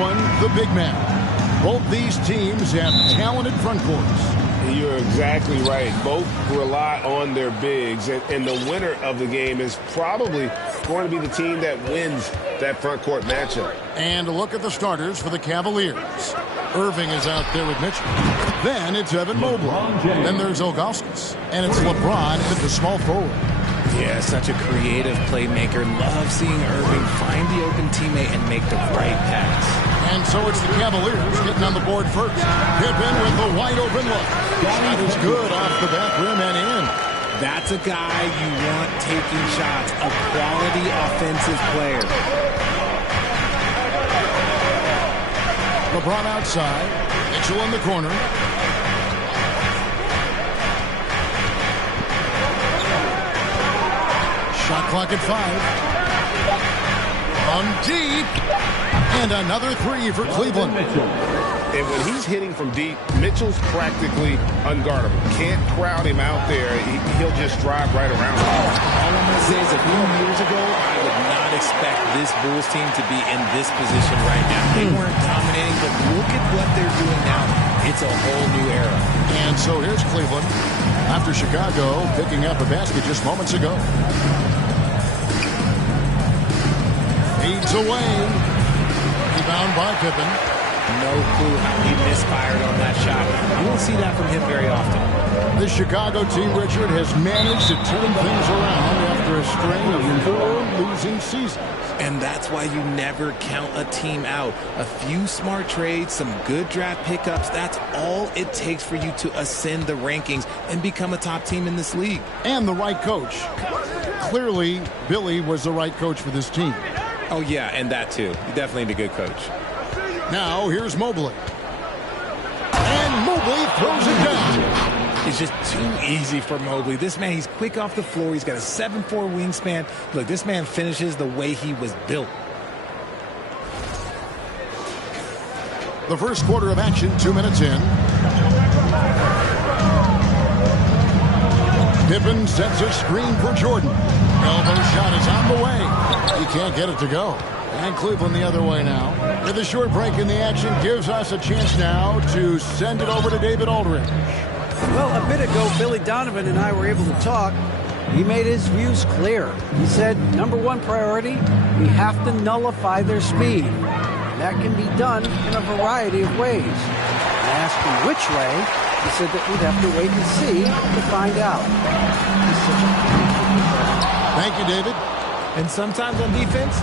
one, the big man. Both these teams have talented front courts. You're exactly right. Both rely on their bigs, and the winner of the game is probably going to be the team that wins that front court matchup. And a look at the starters for the Cavaliers. Irving is out there with Mitchell. Then it's Evan Mobley. Then there's Ilgauskas. And it's LeBron at the small forward. Yeah, such a creative playmaker. Love seeing Irving find the open teammate and make the right pass. And so it's the Cavaliers getting on the board first. Pippen with the wide open look. Shot is good off the back rim and in. That's a guy you want taking shots. A quality offensive player. LeBron outside. Mitchell in the corner. Shot clock at 5. On deep. And another three for Cleveland. And when he's hitting from deep, Mitchell's practically unguardable. Can't crowd him out there. He'll just drive right around him. All I'm going to say is a few years ago, I would not expect this Bulls team to be in this position right now. They weren't dominating, but look at what they're doing now. It's a whole new era. And so here's Cleveland after Chicago picking up a basket just moments ago. Feeds away. Rebound by Pippen. No clue how he misfired on that shot. You don't see that from him very often. The Chicago team, Richard, has managed to turn things around after a string of 4 losing seasons. And that's why you never count a team out. A few smart trades, some good draft pickups, that's all it takes for you to ascend the rankings and become a top team in this league. And the right coach. Clearly, Billy was the right coach for this team. Oh, yeah, and that too. You definitely need a good coach. Now, here's Mobley. And Mobley throws it down. It's just too easy for Mobley. This man, he's quick off the floor. He's got a 7'4" wingspan. Look, this man finishes the way he was built. The first quarter of action, 2 minutes in. Pippen sets a screen for Jordan. Elbow shot is on the way. He can't get it to go. And Cleveland the other way now. With a short break in the action gives us a chance now to send it over to David Aldridge. Well, a bit ago, Billy Donovan and I were able to talk. He made his views clear. He said, #1 priority, we have to nullify their speed. That can be done in a variety of ways. I asked him which way. He said that we'd have to wait and see to find out. Thank you, David. And sometimes on defense,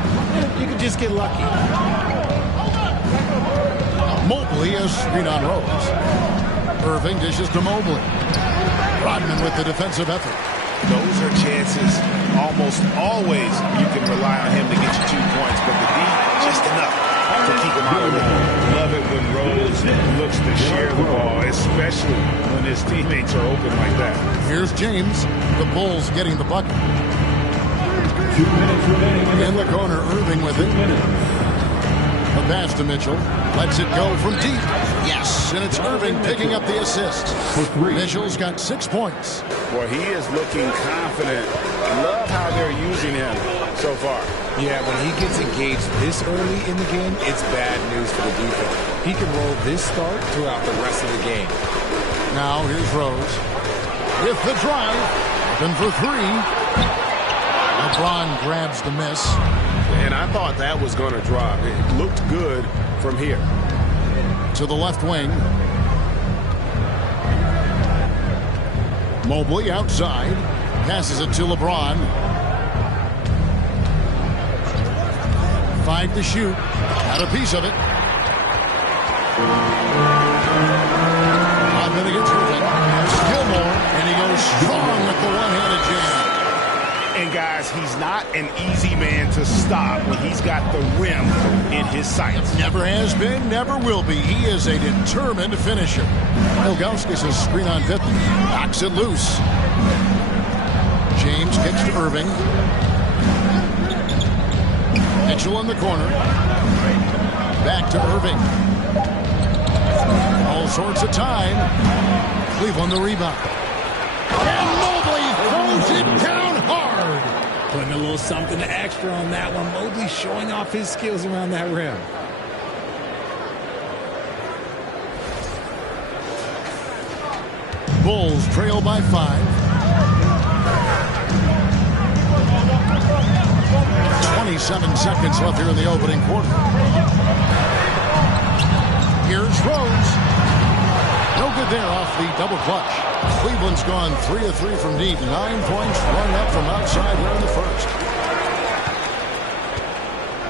you can just get lucky. Mobley is screen on Rose. Irving dishes to Mobley. Rodman with the defensive effort. Those are chances almost always you can rely on him to get you 2 points, but the D, just enough to keep him out of the ball. Love it when Rose looks to share the ball, especially when his teammates are open like that. Here's James. The Bulls getting the bucket. 2 minutes remaining in the corner. Irving with it. A pass to Mitchell. Lets it go from deep. Yes, and it's Irving picking up the assist. Mitchell's got 6 points. Boy, he is looking confident. Love how they're using him so far. Yeah, when he gets engaged this early in the game, it's bad news for the defense. He can roll this start throughout the rest of the game. Now here's Rose. With the drive. Open for 3. LeBron grabs the miss. And I thought that was going to drop. It looked good from here. To the left wing. Mobley outside. Passes it to LeBron. 5 to shoot. Got a piece of it. Rodman against Irving. There's Gilmore. And he goes strong with the one-handed jam. And guys, he's not an easy man to stop when he's got the rim in his sights. Never has been, never will be. He is a determined finisher. Ilgauskas is screen on Pippen. Knocks it loose. James kicks to Irving. Mitchell in the corner. Back to Irving. All sorts of time. Cleveland the rebound. And Mobley throws it down hard. Putting a little something extra on that one. Mobley showing off his skills around that rim. Bulls trail by 5. 27 seconds left here in the opening quarter. Here's Rose. No good there off the double clutch. Cleveland's gone 3 of 3 from deep. 9 points run up from outside here in the first.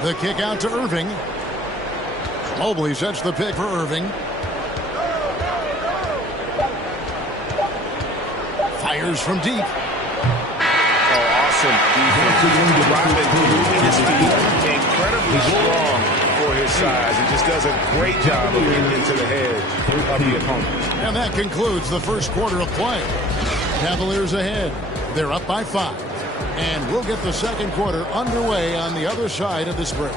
The kick out to Irving. Mobley sets the pick for Irving. Fires from deep. Awesome defense. Robin moving his feet. Incredibly strong for his size. He just does a great job of getting into the head of the opponent. And that concludes the first quarter of play. Cavaliers ahead. They're up by 5. And we'll get the second quarter underway on the other side of this break.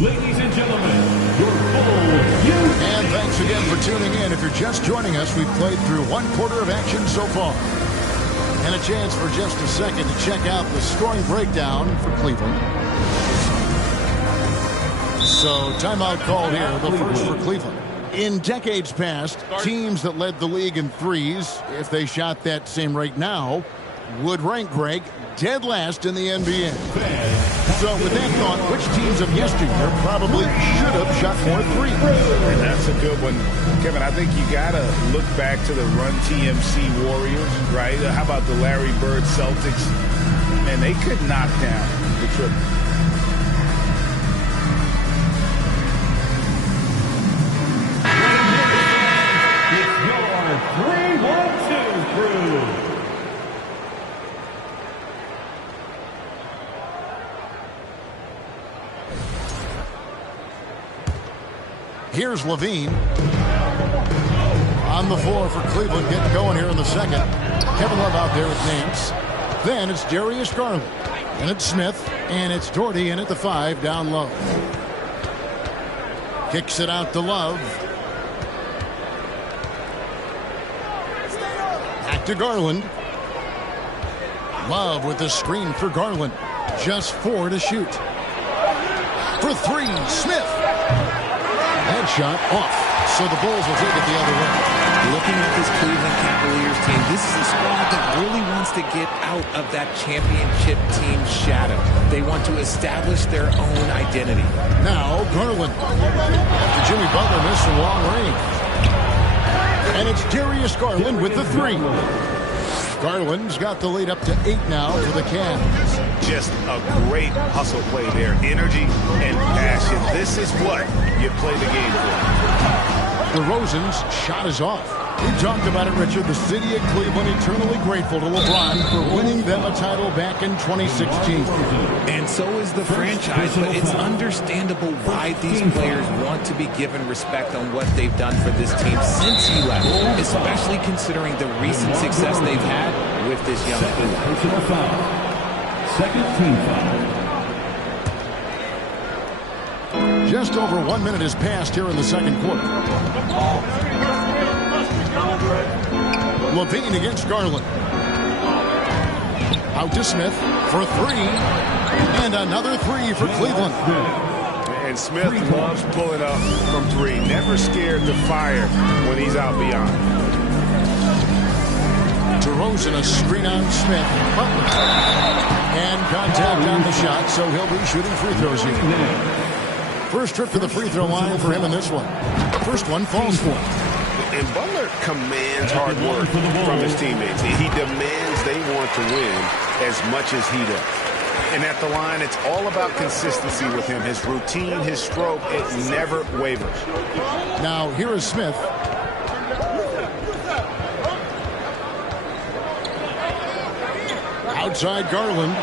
Ladies and gentlemen, your Bulls. And thanks again for tuning in. If you're just joining us, we've played through one quarter of action so far. And a chance for just a second to check out the scoring breakdown for Cleveland. So timeout called here, the first for Cleveland. In decades past, teams that led the league in threes, if they shot that same rate now, would rank, Greg, dead last in the NBA. So with that thought, which teams of yesteryear probably should have shot more threes? And that's a good one. Kevin, I think you got to look back to the Run TMC Warriors, right? How about the Larry Bird Celtics? Man, they could knock down the triple. It's your 3-1-2 crew. Here's Levine. On the floor for Cleveland, getting going here in the second. Kevin Love out there with Nance. Then it's Darius Garland. And it's Smith. And it's Doherty in at the 5 down low. Kicks it out to Love. Back to Garland. Love with the screen for Garland. Just 4 to shoot. For 3, Smith. That shot off. So the Bulls will take it the other way. Looking at this Cleveland Cavaliers team, this is a squad that really wants to get out of that championship team shadow. They want to establish their own identity. Now, Garland. After Jimmy Butler missed from long range. And it's Darius Garland with the 3. Garland's got the lead up to 8 now for the Cavs. Just a great hustle play there. Energy and passion. This is what you play the game for. DeRozan's shot is off. We talked about it, Richard. The city of Cleveland eternally grateful to LeBron for winning them a title back in 2016. And so is the franchise, but it's understandable why these players want to be given respect on what they've done for this team since he left, especially considering the recent success they've had with this young team. Second team foul. Just over 1 minute has passed here in the second quarter. Levine against Garland. Out to Smith for 3. And another 3 for Cleveland. And Smith loves pulling up from 3. Never scared to fire when he's out beyond. DeRozan a screen on Smith. And contact on the shot, so he'll be shooting free throws here. First trip to the free throw line for him in this one. First one falls for him. And Butler commands hard work from his teammates. He demands they want to win as much as he does. And at the line, it's all about consistency with him. His routine, his stroke, it never wavers. Now, here is Smith. Outside Garland.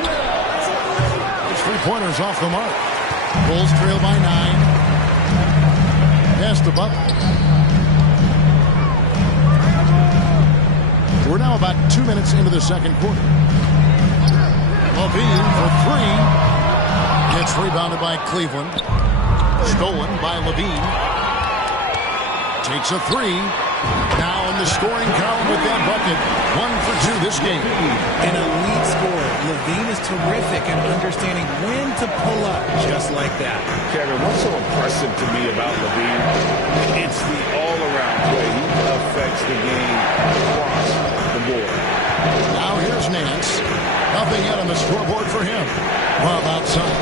His three-pointers off the mark. Bulls trail by 9. Pass to Butler. We're now about 2 minutes into the second quarter. Levine for 3. Gets rebounded by Cleveland. Stolen by Levine. Takes a 3. Now in the scoring column with that bucket. 1 for 2 this game. An elite scorer. Levine is terrific at understanding when to pull up just like that. Kevin, what's so impressive to me about Levine? It's the all-around play. He affects the game across the board. Now here's Nance. Nothing yet on the scoreboard for him. Love outside.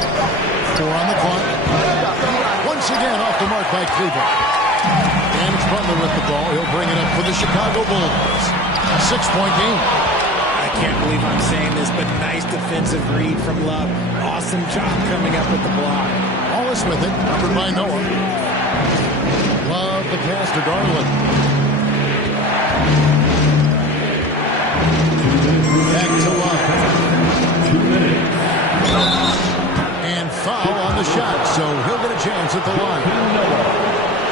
4 on the clock. Once again off the mark by Cleveland. And it's Butler with the ball. He'll bring it up for the Chicago Bulls. 6-point game. I can't believe I'm saying this, but nice defensive read from Love. Awesome job coming up with the block. Wallace with it, covered by Noah. Love the pass to Garland. Back to Love. 2 minutes. And foul on the shot, so he'll get a chance at the line.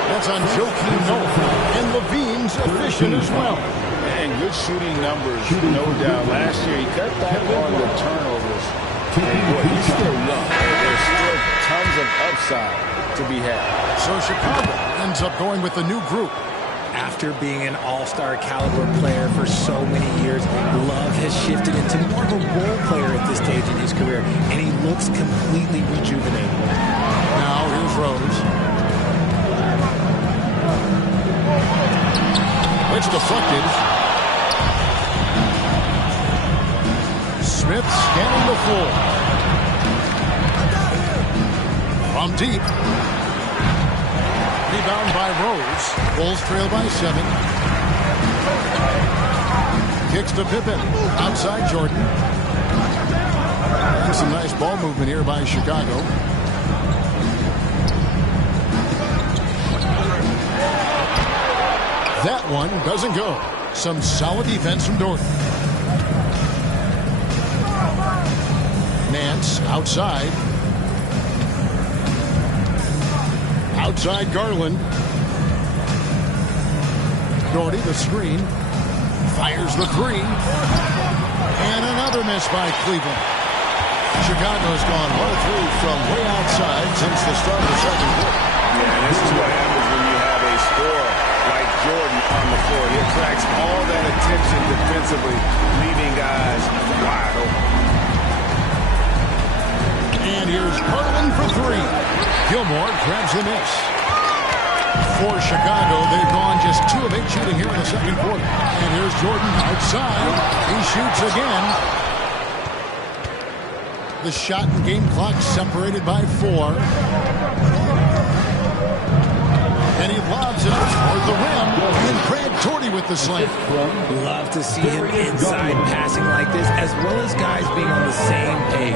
That's on Joakim Noah. And Levine's efficient as well. And good shooting numbers, no doubt. Last year, he cut back on the turnovers. And boy, he's still young. There's still tons of upside to be had. So Chicago ends up going with the new group. After being an all-star caliber player for so many years, Love has shifted into more of a role player at this stage in his career, and he looks completely rejuvenated. Now here's Rose. It's deflected. Smith scanning the floor. From deep. Rebound by Rose. Bulls trail by 7. Kicks to Pippen. Outside Jordan. And some nice ball movement here by Chicago. That one doesn't go. Some solid defense from Dorton. Nance outside. Outside Garland. Doherty the screen. Fires the 3. And another miss by Cleveland. Chicago's gone 1-3 from way outside since the start of the second quarter. Yeah, this is what happens when you have a scorer like Jordan on the floor. He attracts all that attention defensively, leaving guys wide open. And here's Garland for 3. Gilmore grabs the miss. For Chicago, they've gone just 2 of 8 shooting here in the second quarter. And here's Jordan outside. He shoots again. The shot and game clock separated by 4. And he lobs it up toward the rim. And Brad Doherty with the slam. Love to see him inside passing like this, as well as guys being on the same page.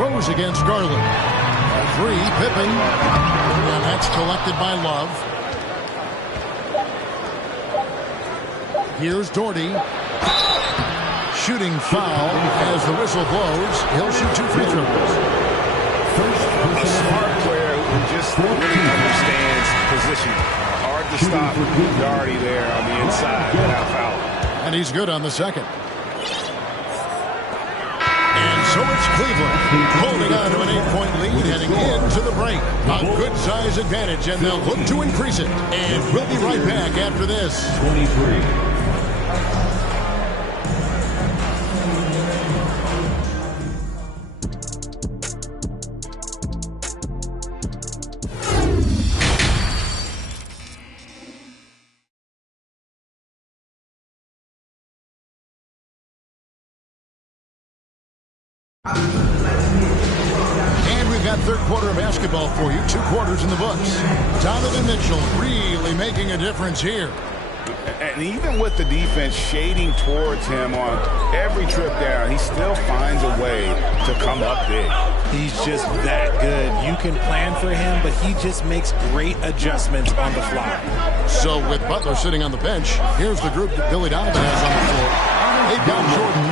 Rose against Garland. 3, Pippen. And that's collected by Love. Here's Doherty. Shooting foul as the whistle blows. He'll shoot 2 free throws. A smart player who just really understands positioning. Hard to stop Doherty there on the inside without foul. And he's good on the second. And so it's Cleveland holding on to an 8-point lead heading into the break. A good size advantage, and they'll look to increase it. And we'll be right back after this. 23. And we've got third quarter of basketball for you. 2 quarters in the books. Donovan Mitchell really making a difference here. And even with the defense shading towards him on every trip down, he still finds a way to come up big. He's just that good. You can plan for him, but he just makes great adjustments on the fly. So with Butler sitting on the bench, here's the group that Billy Donovan has on the floor. They've got Jordan.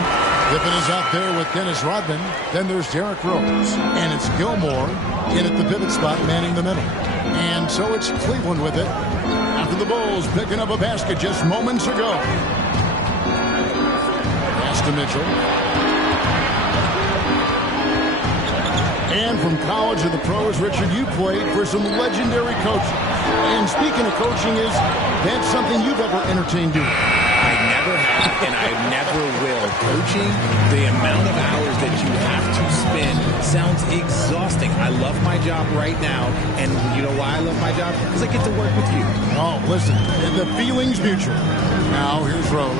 Pippen is out there with Dennis Rodman. Then there's Derrick Rose. And it's Gilmore in at the pivot spot, manning the middle. And so it's Cleveland with it. After the Bulls picking up a basket just moments ago. Pass to Mitchell. And from college to the pros, Richard, you played for some legendary coaches. And speaking of coaching, is that something you've ever entertained doing? I never have, and I never will. Coaching, the amount of hours that you have to spend sounds exhausting. I love my job right now, and you know why I love my job? Because I get to work with you. Oh, listen, the feeling's mutual. Now, here's Rose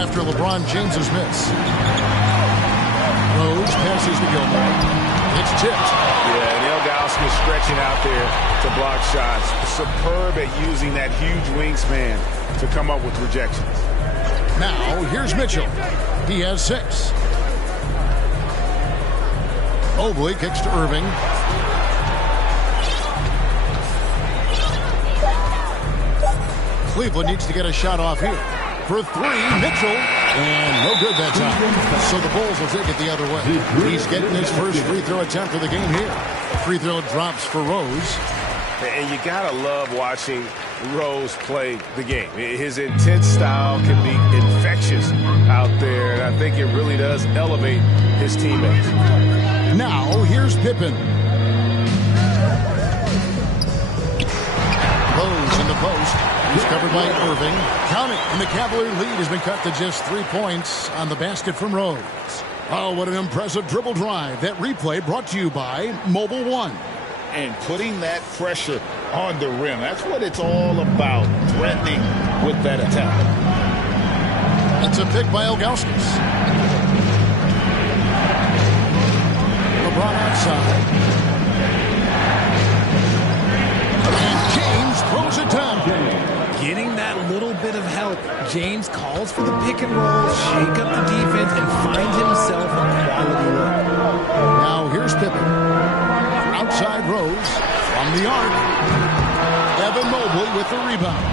after LeBron James's miss. Rose passes to Gilmore. It's tipped. Yeah, and Ilgauskas stretching out there to block shots. Superb at using that huge wingspan to come up with rejections. Now, here's Mitchell. He has 6. Mobley kicks to Irving. Cleveland needs to get a shot off here. For 3, Mitchell. And no good that time. So the Bulls will take it the other way. He's getting his first free throw attempt of the game here. Free throw drops for Rose. And you gotta love watching Rose play the game. His intense style can be infectious out there, and I think it really does elevate his teammates. Now, here's Pippen. Rose in the post. He's covered by Irving. Counting, and the Cavalier lead has been cut to just 3 points on the basket from Rose. Oh, what an impressive dribble drive. That replay brought to you by Mobile One. And putting that pressure on the rim. That's what it's all about, threatening with that attack. That's a pick by Ilgauskas. LeBron outside. And James throws it down. Getting that little bit of help, James calls for the pick and roll, shake up the defense, and find himself a quality look. Now here's Pippen. Outside Rose from the arc. Evan Mobley with the rebound.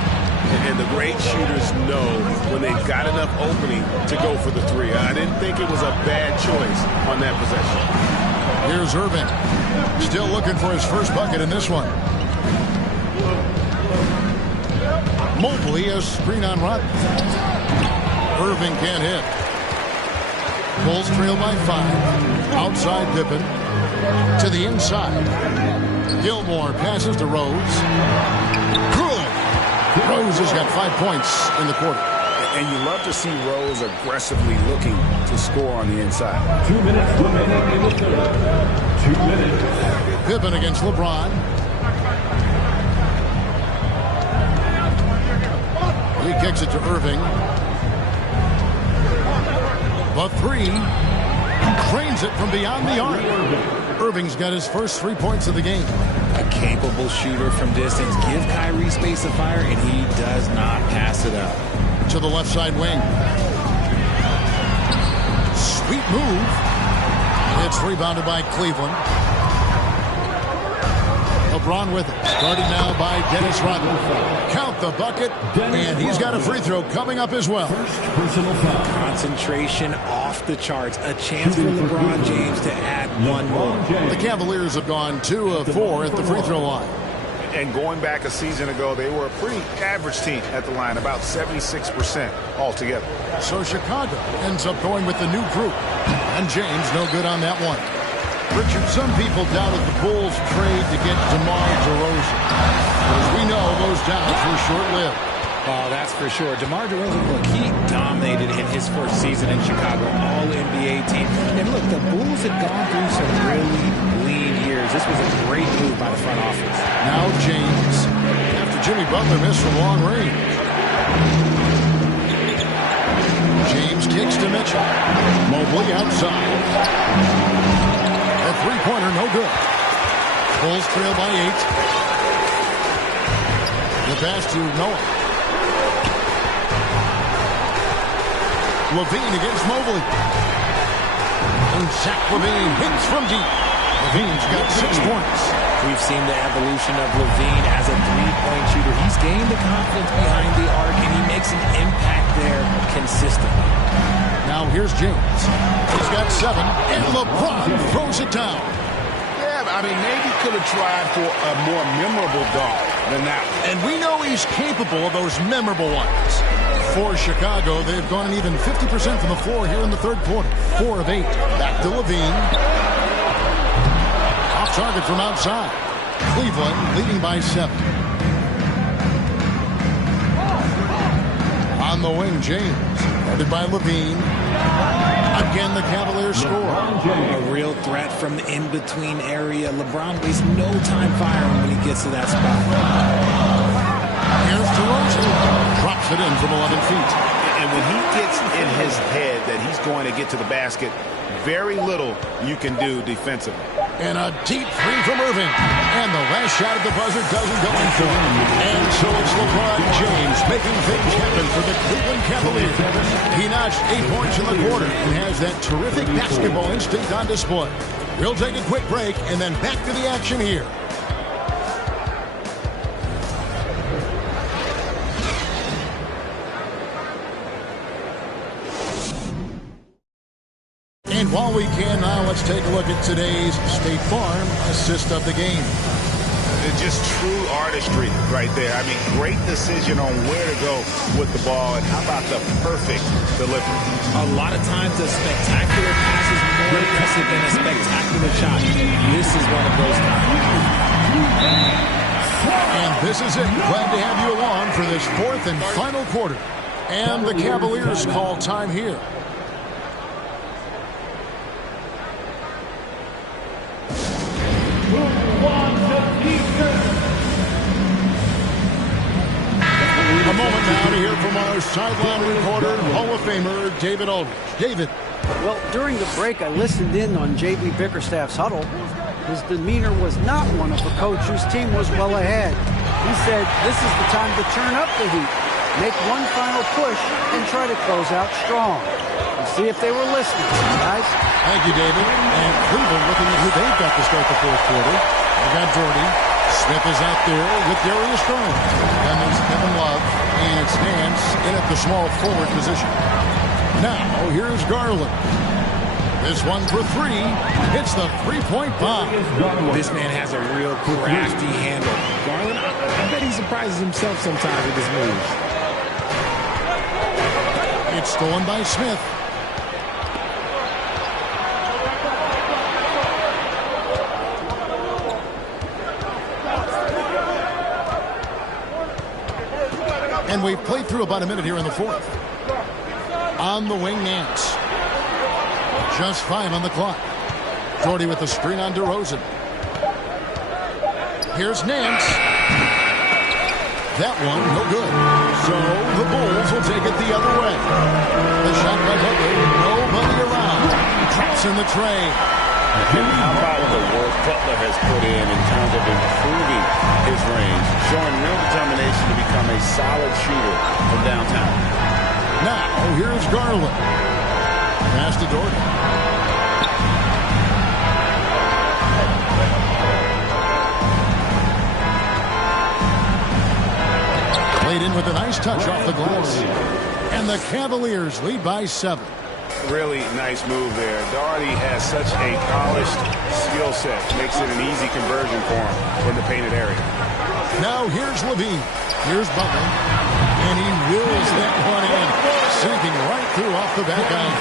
And the great shooters know when they've got enough opening to go for the 3. I didn't think it was a bad choice on that possession. Here's Irving. Still looking for his first bucket in this one. Mobley a screen on Rodman. Irving can't hit. Bulls trail by 5. Outside Pippen. To the inside. Gilmore passes to Rose. Good. Rose has got 5 points in the quarter. And you love to see Rose aggressively looking to score on the inside. 2 minutes remaining in the third. 2 minutes. Pippen against LeBron. He kicks it to Irving. The 3. Cranes it from beyond the arc. Irving's got his first 3 points of the game. A capable shooter from distance. Give Kyrie space of fire, and he does not pass it up. To the left side wing. Sweet move. It's rebounded by Cleveland. LeBron with it. Started now by Dennis Rodman. Count the bucket, and he's got a free throw coming up as well. Personal foul. Concentration off the charts. A chance for LeBron James to add one more. The Cavaliers have gone 2 of 4 at the free throw line. And going back a season ago, they were a pretty average team at the line, about 76% altogether. So Chicago ends up going with the new group. And James no good on that one. Richard, some people doubted the Bulls' trade to get DeMar DeRozan. But as we know, those doubts were short-lived. Oh, that's for sure. DeMar DeRozan, look, he dominated in his first season in Chicago, all-NBA team. And look, the Bulls had gone through some really lean years. This was a great move by the front office. Now James, after Jimmy Butler missed from long range. James kicks to Mitchell. Mobley outside. A three-pointer, no good. Bulls trail by 8. The pass to Noah. Levine against Mobley. And Zach Levine hits from deep. Levine's got 6 points. We've seen the evolution of Levine as a three-point shooter. He's gained the confidence behind the arc, and he makes an impact there consistently. Now here's James. He's got 7, and LeBron throws it down. Yeah, I mean, maybe could have tried for a more memorable dunk than that one. And we know he's capable of those memorable ones. For Chicago, they've gone an even 50% from the floor here in the third quarter. 4 of 8. Back to Levine. Off target from outside. Cleveland leading by 7. the wing, James. Guarded by Levine. Again, the Cavaliers score. A real threat from the in-between area. LeBron wastes no time firing when he gets to that spot. Here's DeRozan. Drops it in from 11 feet. And when he gets in his head that he's going to get to the basket, very little you can do defensively. And a deep three from Irving. And the last shot at the buzzer doesn't go in for him. And so it's LeBron James making things happen for the Cleveland Cavaliers. He notched 8 points in the quarter and has that terrific basketball instinct on display. We'll take a quick break and then back to the action here. And while we can now, let's take a look at today's State Farm assist of the game. It's just true artistry right there. I mean, great decision on where to go with the ball, and how about the perfect delivery? A lot of times a spectacular pass is more impressive than a spectacular shot. This is one of those times. And this is it. Glad to have you along for this fourth and final quarter. And the Cavaliers call time here. A moment now to hear from our sideline reporter, Hall of Famer David Aldridge. David. Well, during the break, I listened in on J.B. Bickerstaff's huddle. His demeanor was not one of a coach whose team was well ahead. He said this is the time to turn up the heat, make one final push, and try to close out strong. We'll see if they were listening, guys. Thank you, David. And Cleveland looking at who they've got to start the fourth quarter. They got Jordy. Smith is out there with Darius Garland. Then there's Kevin Love. And it's Nance in at the small forward position. Now, here's Garland. This one for three. It's the three-point bomb. This man has a real crafty handle. Garland, I bet he surprises himself sometimes with his moves. It's stolen by Smith. And we've played through about a minute here in the fourth. On the wing, Nance. Just 5 on the clock. Jordy with the screen on DeRozan. Here's Nance. That one, no good. So the Bulls will take it the other way. The shot by Butler. Nobody around. Drops in the tray. How about the work Butler has put in terms of improving his range, showing real determination to become a solid shooter from downtown. Now, here's Garland. Pass to Jordan. Played in with a nice touch off the glass. And the Cavaliers lead by 7. Really nice move there. Daugherty has such a polished skill set. Makes it an easy conversion for him in the painted area. Now here's Levine. Here's Butler. And he wills that one in. Sinking right through off the back iron.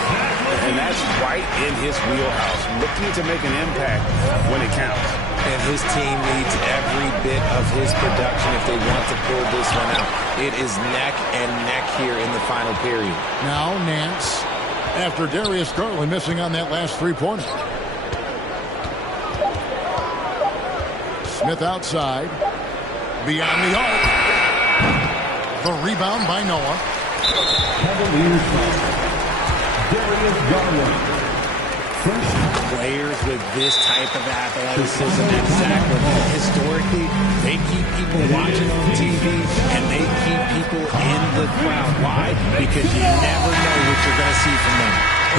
And that's right in his wheelhouse. Looking to make an impact when it counts. And his team needs every bit of his production if they want to pull this one out. It is neck and neck here in the final period. Now Nance. After Darius Garland missing on that last three-pointer. Smith outside. Beyond the arc. The rebound by Noah. Cavaliers. Darius Garland. Players with this type of athleticism and Sacramento, historically, they keep people watching on TV and they keep people in the crowd. Why? Because you never know what you're going to see from them.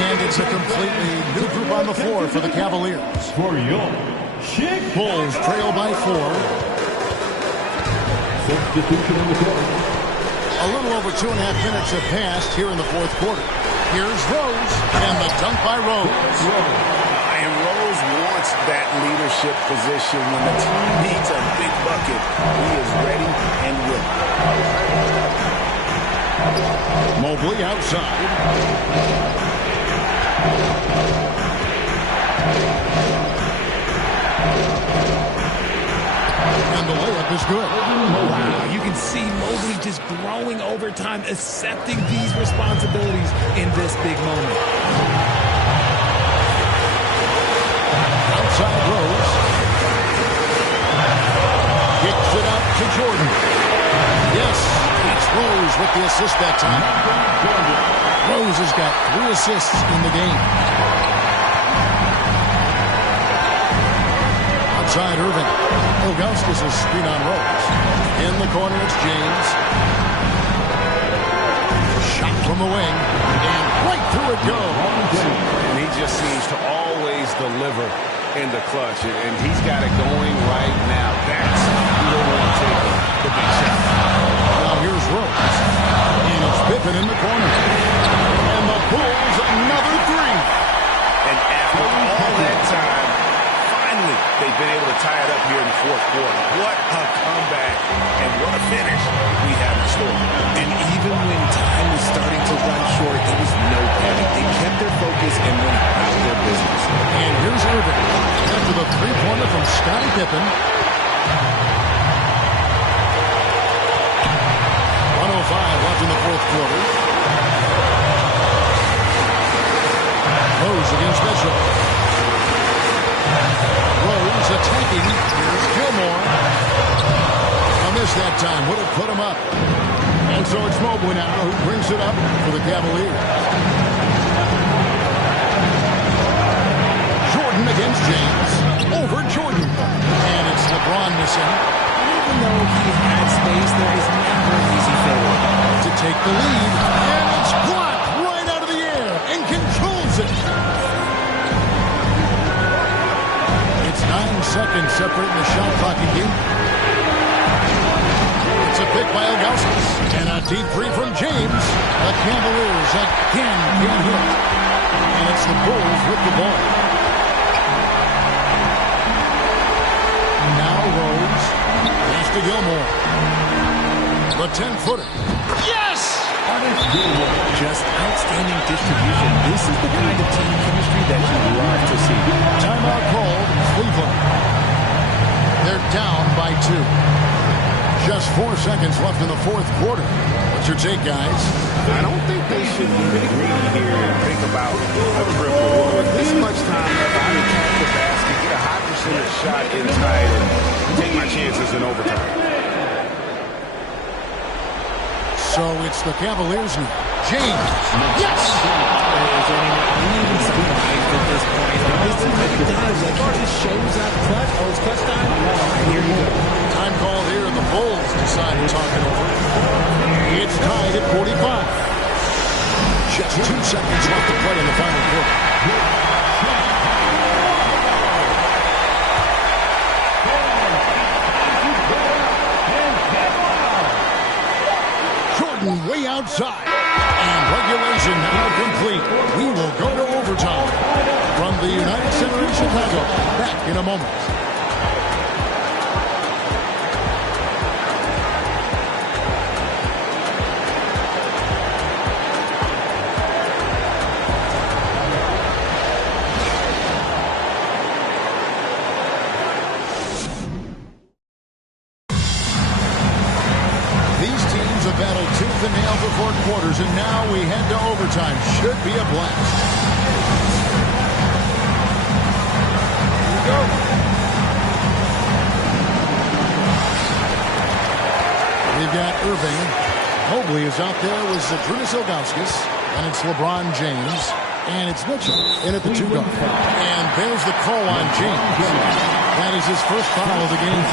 And it's a completely new group on the floor for the Cavaliers. For your Bulls trail by 4. substitution on the court. A little over 2.5 minutes have passed here in the fourth quarter. Here's Rose, and the dunk by Rose. And Rose wants that leadership position. When the team needs a big bucket, he is ready and willing. Mobley outside. And the layup is good. Wow, you can see Mobley just growing over time, accepting these responsibilities in this big moment. Outside Rose. Kicks it out to Jordan. Yes, it's Rose with the assist that time. Rose has got 3 assists in the game. Outside Irving. Ilgauskas is screen on Rose. In the corner, it's James. Shot from the wing. And right through it goes. And he just seems to always deliver in the clutch. And he's got it going right now. That's who they want to take the big shot. Now here's Rose. And it's Pippen in the corner. And the Bulls another 3. And after all that time, finally, they've been able to tie it up here in the fourth quarter. What a comeback and what a finish we have in store. And even when time was starting to run short, there was no panic. They kept their focus and went about their business. And here's Irving. After the 3-pointer from Scottie Pippen. 1:05 left in the fourth quarter. Rose against Mitchell. Rose attacking. Here's Gilmore. A miss that time. Would have put him up. And so it's Mobley now who brings it up for the Cavaliers. Jordan against James. Over Jordan. And it's LeBron missing. Even though he had space, there is never an easy failure. To take the lead. And it's blocked right out of the air. And controls it. It's 9 seconds separating the shot clock again. It's a pick by Ilgauskas. And a deep 3 from James. The Cavaliers again can't hit. And it's the Bulls with the ball. Now Rose. Pass to Gilmore. The 10-footer. Yes! Just outstanding distribution. This is the kind of team chemistry that you love to see. Timeout called. Cleveland. They're down by 2. Just 4 seconds left in the fourth quarter. What's your take, guys? I don't think they should even agree here and think about a triple. With this much time left, I would attack the basket, get a high percentage shot inside, and take my chances in overtime. So it's the Cavaliers now. James. Yes! I'm even surprised at this point. This is what he does. Like, he just shows up clutch. Oh, it's clutch time? All right, here you go. Time called here, and the Bulls decide to talk it over. It's tied at 45. Just 2 seconds left to play in the final quarter. Jordan way outside. And regulation now complete. We will go to overtime. From the United Center in Chicago. Back in a moment. Battled tooth and nail for 4 quarters, and now we head to overtime. Should be a blast. Here we go. We've got Irving. Mobley is out there with Zydrunas Ilgauskas, and it's LeBron James, and it's Mitchell in at the 2 guard. And there's the call on James. That is his first foul of the game.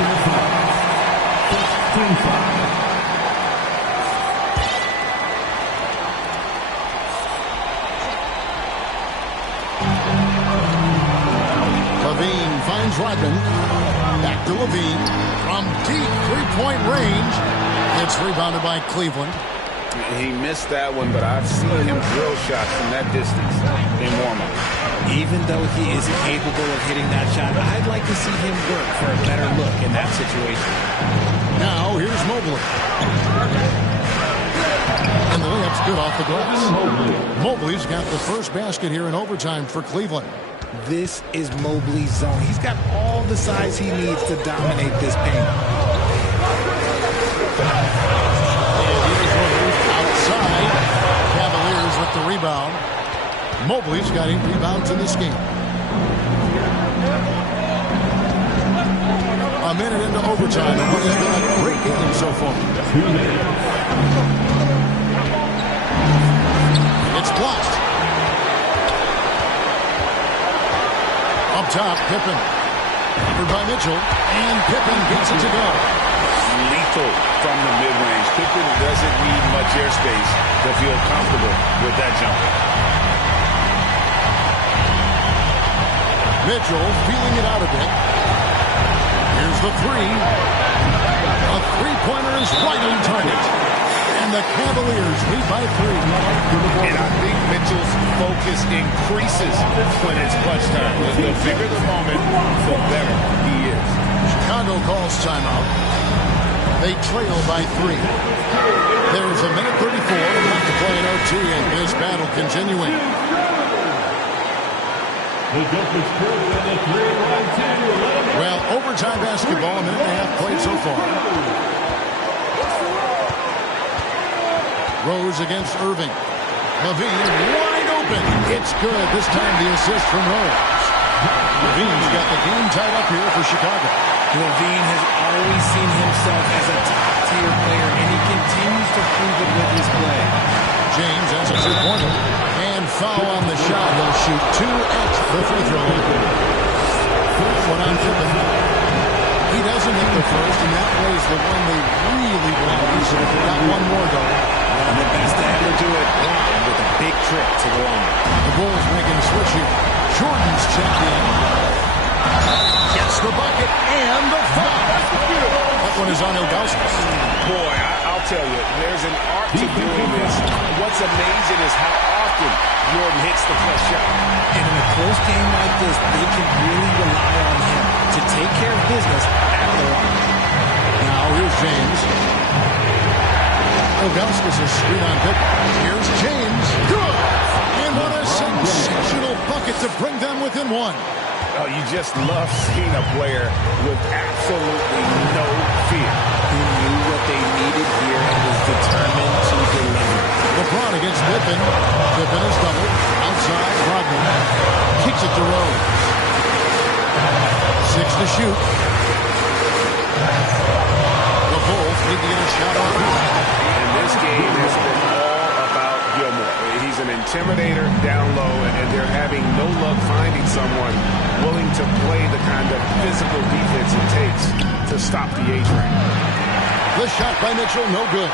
Levine finds Rodman. Back to Levine from deep 3-point range. It's rebounded by Cleveland. He missed that one, but I've seen him drill shots from that distance in warm-up. Even though he is capable of hitting that shot, I'd like to see him work for a better look in that situation. Now here's Mobley. And the layup's good off the glass. Mobley's got the first basket here in overtime for Cleveland. This is Mobley's zone. He's got all the size he needs to dominate this paint. got 8 rebounds in this game. A minute into overtime and what has been a great game so far. It's blocked. Up top, Pippen. Covered by Mitchell. And Pippen gets it to go. Lethal from the mid-range. Pippen doesn't need much airspace to feel comfortable with that jumper. Mitchell feeling it out a bit. Here's the three. A three-pointer is right on target. And the Cavaliers lead by 3. And I think Mitchell's focus increases when it's clutch time. The bigger the moment, the better he is. Chicago calls timeout. They trail by 3. There's a minute 34 left to play in OT, and this battle continuing. Well, overtime basketball, a minute and a half played so far. Rose against Irving. Levine wide open. It's good. This time the assist from Rose. Levine's got the game tied up here for Chicago. Levine has always seen himself as a top-tier player, and he continues to prove it with his play. James has a 2-pointer. And foul on the shot. He'll shoot 2 at the free throw line. First one on Pippen. He doesn't hit the first, and that was the one they really wanted. So they got one more, though. And the best to ever do it with a big trip to the line. The Bulls making a switch here. Jordan's checked in. Gets the bucket and the foul. That one is on Ilgauskas. Boy, I'll tell you, there's an art to doing this. What's amazing is how often Jordan hits the plus shot. And in a close game like this, they can really rely on him to take care of business at the line. Now here's James. Ilgauskas is screen on Pippen. Here's James. Good! And what a sensational bucket to bring them within 1. Oh, you just love seeing a player with absolutely no fear. He knew what they needed here and was determined to deliver. LeBron against Pippen. Pippen is doubled. Outside, Rodman. Kicks it to Rose. 6 to shoot. The Bulls need to get a shot on here. And this game has been all about Gilmore. He's an intimidator down low, and they're having no luck finding someone willing to play the kind of physical defense it takes to stop the A train. The shot by Mitchell, no good.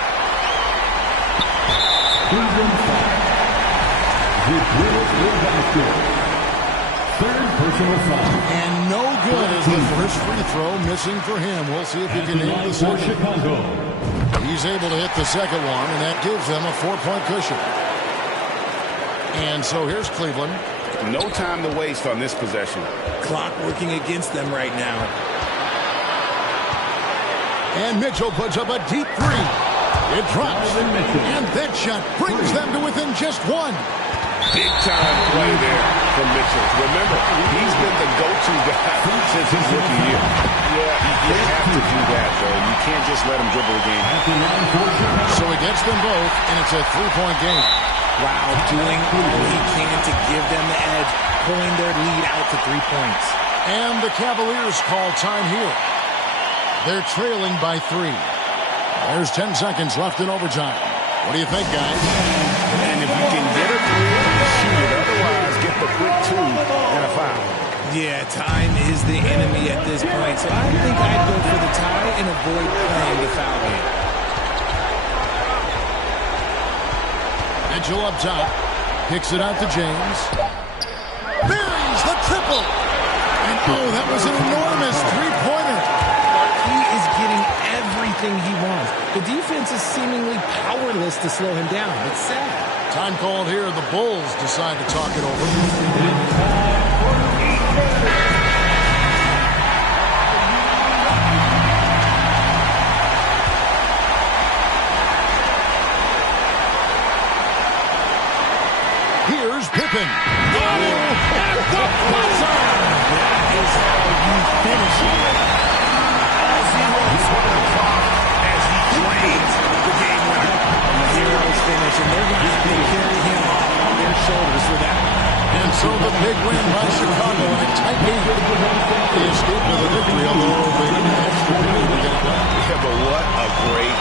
Third personal foul. And no good as the first free throw missing for him. We'll see if he can hit the second. Chicago. He's able to hit the second one, and that gives them a 4-point cushion. And so here's Cleveland. No time to waste on this possession. Clock working against them right now. And Mitchell puts up a deep 3. It drops. And that shot brings them to within just 1. Big time play there from Mitchell. Remember, he's been the go-to guy since his rookie year. Yeah, you have to do that, though. You can't just let him dribble a game. So he gets them both, and it's a 3-point game. Wow, doing all he can to give them the edge, pulling their lead out to 3 points. And the Cavaliers call time here. They're trailing by 3. There's 10 seconds left in overtime. What do you think, guys? And if you can get a 3, shoot it. Otherwise, get the quick 2 and a foul. Yeah, time is the enemy at this point, so I think I'd go for the tie and avoid playing the foul here. Mitchell up top. Kicks it out to James. Buries the triple. And oh, that was an enormous 3-pointer. He is getting everything he wants. The defense is seemingly powerless to slow him down. It's sad. Time called here. The Bulls decide to talk it over. Here's Pippen. Oh, at the buzzer! That is how you finish it. As he drains the game winner. Heroes finish, and they're going to have to carry him off on their shoulders for that. And So the big win by Chicago in a tight game. They escaped with a victory, although they need an extra period to get it done. Yeah, but what a great